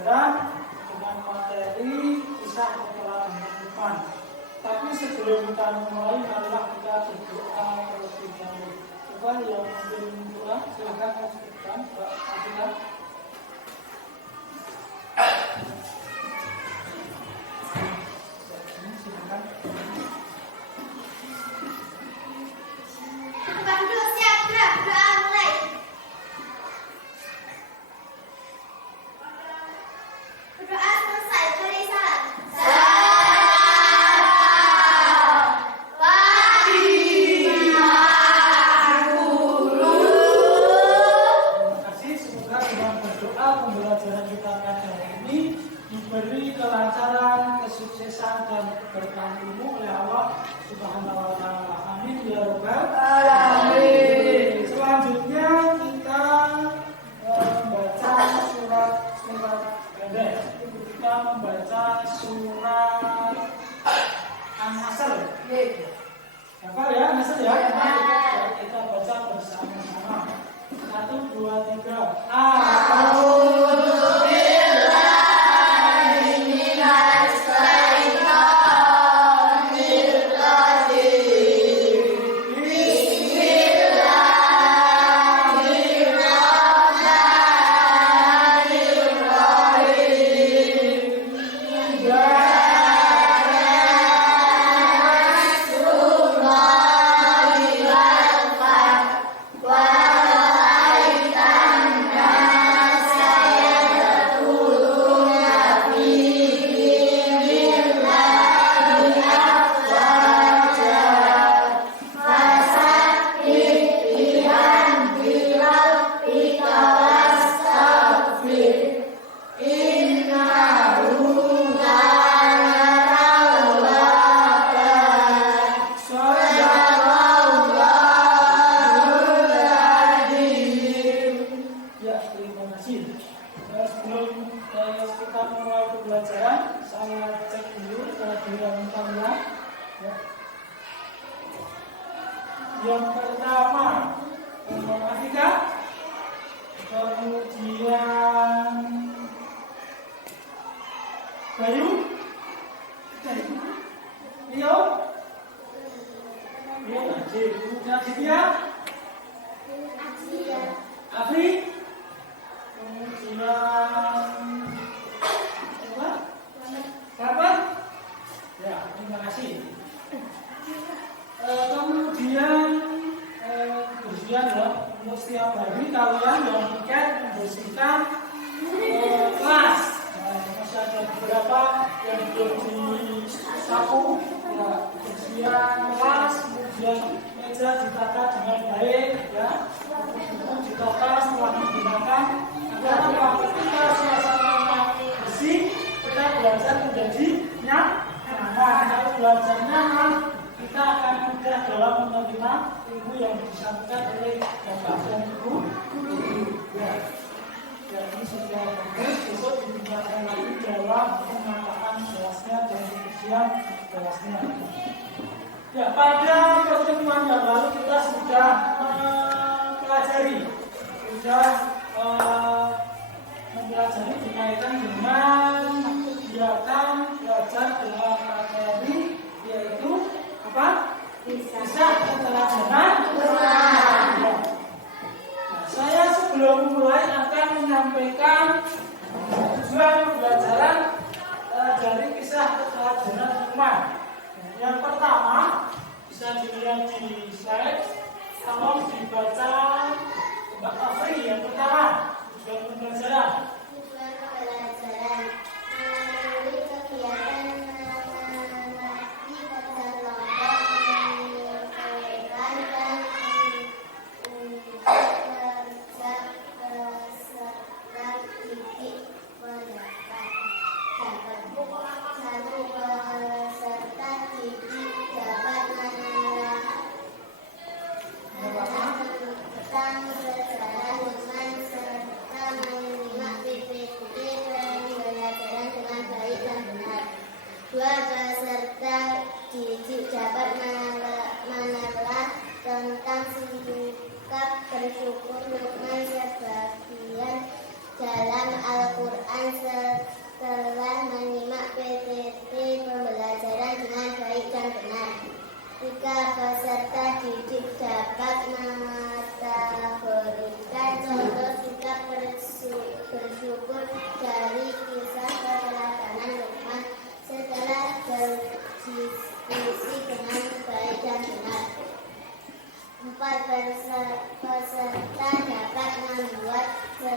pembelajaran dengan materi kisah petualangan Numan. Tapi sebelum kita mulai, marilah kita berdoa terlebih dahulu. Coba yang mungkin doa, silakan lanjutkan, Mbak Afida. Silakan. Pembelajaran kita kali ini diberi kelancaran, kesuksesan dan keberkahan ilmu oleh Allah Subhanahu wa taala. Amin ya rabbal alamin. Selanjutnya kita membaca surat pendek. Kita membaca surat An-Nasr. Apa ya? An-Nasr ya? Kita baca bersama-sama. 1, 2, 3. Yang pertama, Afika, kemudian Bayu, Rio, kemudian Cynthia, Afri, kemudian Sahabat, ya terima kasih. Kemudian kebersihan ya, untuk setiap hari kalian yang tiket membersihkan kelas. Masih ada beberapa yang belum disapu, ya, kebersihan kelas, kemudian meja ditata dengan baik, ya, buku ditata setelah digunakan. Agar apa? Ketika suasananya bersih, kita belajar menjadi nyaman. Kalau belajar nyaman, kita akan mudah dalam menerima ilmu yang disampaikan oleh Bapak dan Ibu. Ya, ini sudah bagus. Besok ditingkatkan lagi dalam penataan kelasnya dan kebersihan kelasnya. Ya, pada pertemuan yang lalu kita sudah mempelajari berkaitan dengan kegiatan belajar dalam materi yaitu apa? Kisah keteladanan Numan. Ya. Nah, saya sebelum mulai akan menyampaikan tujuan pembelajaran dari kisah keteladanan Numan. Yang pertama bisa dilihat di slide, tolong dibaca Mbak Afri. Yang pertama tujuan pembelajaran. Melalui kegiatan tentang sejarah Numan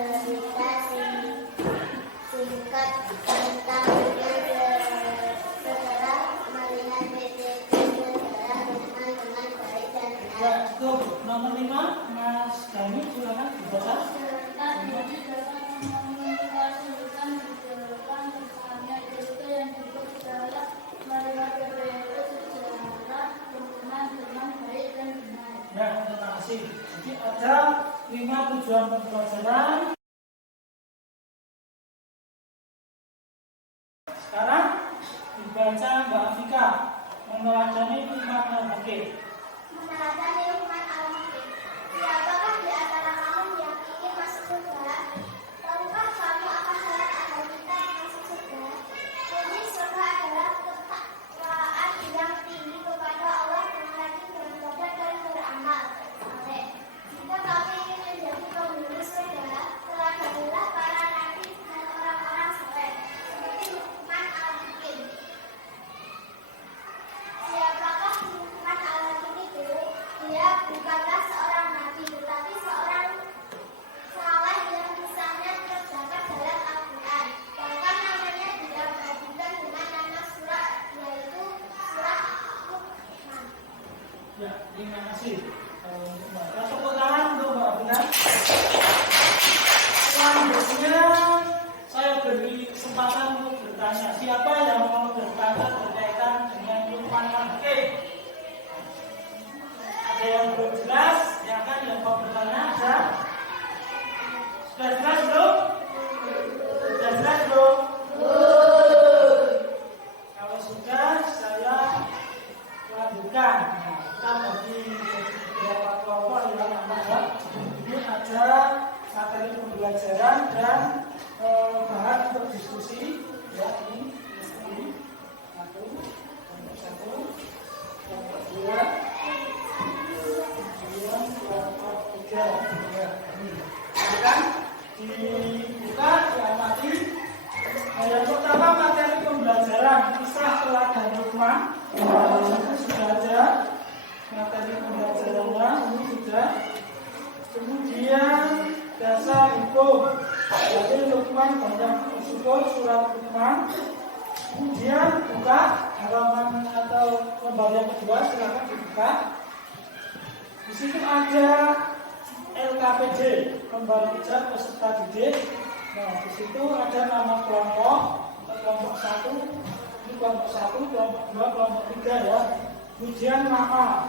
meditasi singkat tentang segera melihat PPT segera Lukman dengan baik dan benar. Ya, cukup. Nomor 5, Mas Dani, silakan dibaca. Ya, terima kasih. Jadi ada 5 tujuan pembelajaran. Sekarang dibaca Mbak Afika meneladani Lukman al-Hakim. Meneladani Lukman al-Hakim. Siapakah di antara kamu yang ingin masuk surga? Tahukah kamu akan syarat agar kita masuk surga? Jadi surga adalah ketakwaan yang tinggi kepada Allah dan rajin beribadah dan beramal saleh. Jika kamu ingin menjadi penghuni surga, teladanilah para nabi dan orang-orang saleh seperti Lukman al-Hakim. Siapakah Lukman al-Hakim itu? Dia bukanlah seorang nabi, tetapi seorang saleh yang misalnya terdapat dalam Al-Quran. Bahkan namanya digabungkan dengan nama surah, yaitu surah Luqman. Ya, terima kasih. Tepuk tangan untuk Mbak Afika. Selanjutnya saya beri kesempatan untuk bertanya. Siapa yang mau bertanya berkaitan dengan Lukman al-Hakim? Ada yang belum jelas? Ya kan, yang mau bertanya ada? Sudah jelas belum? Sudah jelas belum? Kalau sudah, saya lanjutkan. Nah, kita bagi beberapa kelompok yang ada. Ini ada materi pembelajaran dan bahan untuk diskusi. Ya, ini satu, kelompok 2, kemudian kelompok 3. Ya, ini. Silakan dibuka, diamati. Yang pertama materi pembelajaran kisah teladan Lukman. Ini sudah ada materi pembelajarannya, ini sudah. Kemudian dasar hukum. Jadi Lukman banyak bersyukur surat Lukman. Kemudian buka halaman atau lembar yang kedua, silakan dibuka. Di situ ada LKPD, kembali ujar peserta didik. Nah, di situ ada nama kelompok, kelompok 1, ini kelompok 1, kelompok 2, kelompok 3 ya. Kemudian nama.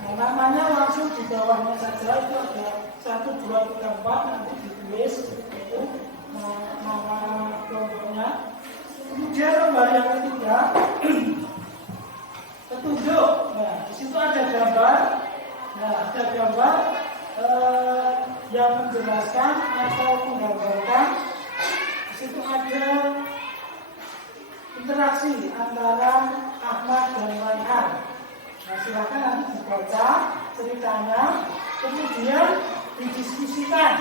Nah, namanya langsung di bawahnya saja, itu ada 1, 2, 3, 4, nanti ditulis itu nama kelompoknya. Kemudian lembar yang ketiga, petunjuk. Nah, di situ ada gambar. Nah, ada gambar yang menjelaskan atau menggambarkan. Di situ ada interaksi antara Ahmad dan Raihan. Nah, silakan nanti dibaca ceritanya, kemudian didiskusikan.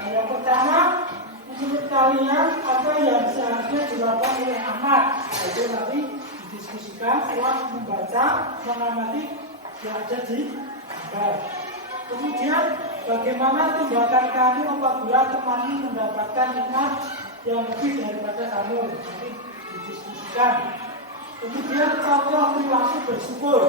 Nah, yang pertama, menurut kalian apa yang seharusnya dilakukan oleh Ahmad? Itu nanti didiskusikan setelah membaca, mengamati yang ada di gambar. Kemudian bagaimana tindakan kamu apabila temanmu mendapatkan nikmat yang lebih daripada kamu? Nanti didiskusikan. Kemudian contoh perilaku bersyukur.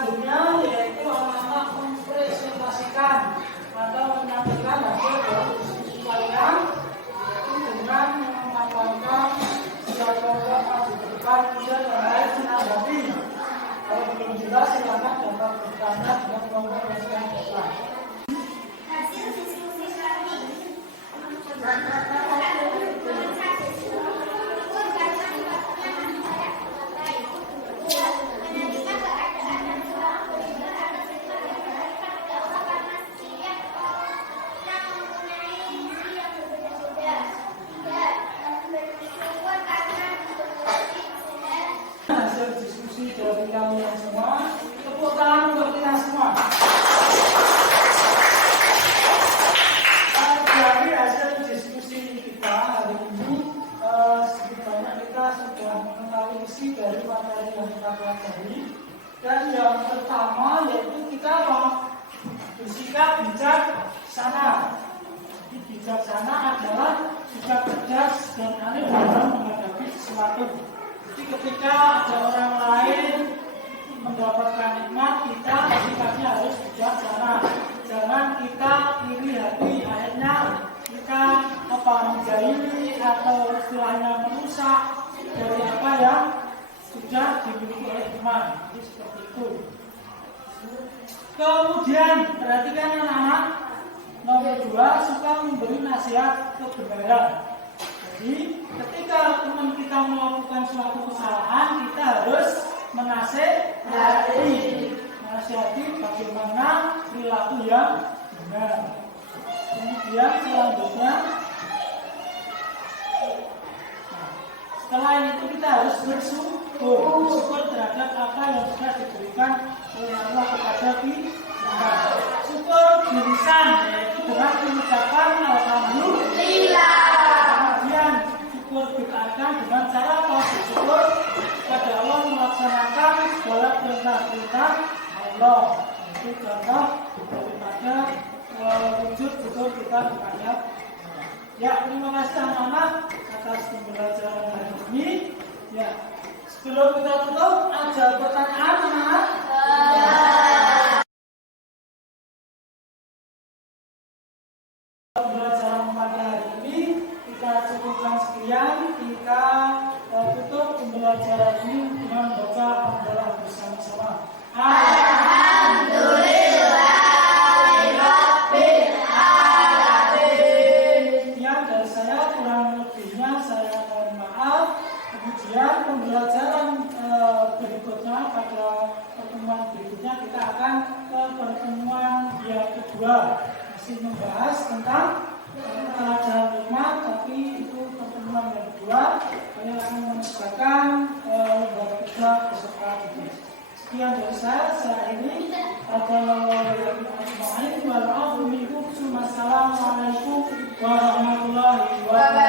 selanjutnya yaitu anak-anak mempresentasikan atau menyampaikan hasil dari diskusi kalian yaitu dengan memaparkan silakan maju ke depan kemudian yang lain menanggapi. Kalau belum jelas silakan dapat bertanya dan mengomentasikan depan. Hasil diskusi kami. Hasil diskusi dari kalian semua, tepuk tangan untuk kita semua. Dari hasil diskusi kita hari ini, setidaknya kita sudah mengetahui isi dari materi yang kita pelajari. Dan yang pertama yaitu kita bersikap bijaksana. Jadi bijaksana adalah sikap cerdas dan aneh dalam menghadapi sesuatu. Jadi ketika ada orang lain mendapatkan nikmat, kita sikapnya harus bijaksana. Jangan kita iri hati, akhirnya kita menjahili atau istilahnya merusak dari apa yang sudah dimiliki oleh teman. Jadi seperti itu. Kemudian perhatikan anak-anak, nomor 2 suka memberi nasihat kebenaran. Jadi ketika teman kita melakukan suatu kesalahan, kita harus menasihati bagaimana perilaku yang benar. Kemudian selanjutnya, setelah itu kita harus bersyukur terhadap apa yang sudah diberikan oleh Allah kepada kita. Syukur dilisan yaitu dengan mengucapkan alhamdulillah. Kemudian syukur dikatakan dengan cara apa? Bersyukur kepada Allah melaksanakan segala perintah-perintah Allah. Itu contoh daripada wujud syukur kita kepada Allah. Ya, terima kasih anak-anak atas pembelajaran hari ini. Ya, sebelum kita tutup, ada pertanyaan anak-anak? Pembelajaran pada hari ini kita cukupkan sekian. Kita tutup pembelajaran ini dengan membaca hamdalah bersama-sama. Kemudian pembelajaran berikutnya pada pertemuan berikutnya kita akan ke pertemuan yang kedua, masih membahas tentang pelajaran nikmat, tapi itu pertemuan yang kedua. Kalian akan mengerjakan lembar 3 beserta tugas. Sekian dari saya ini Assalamualaikum warahmatullahi wabarakatuh.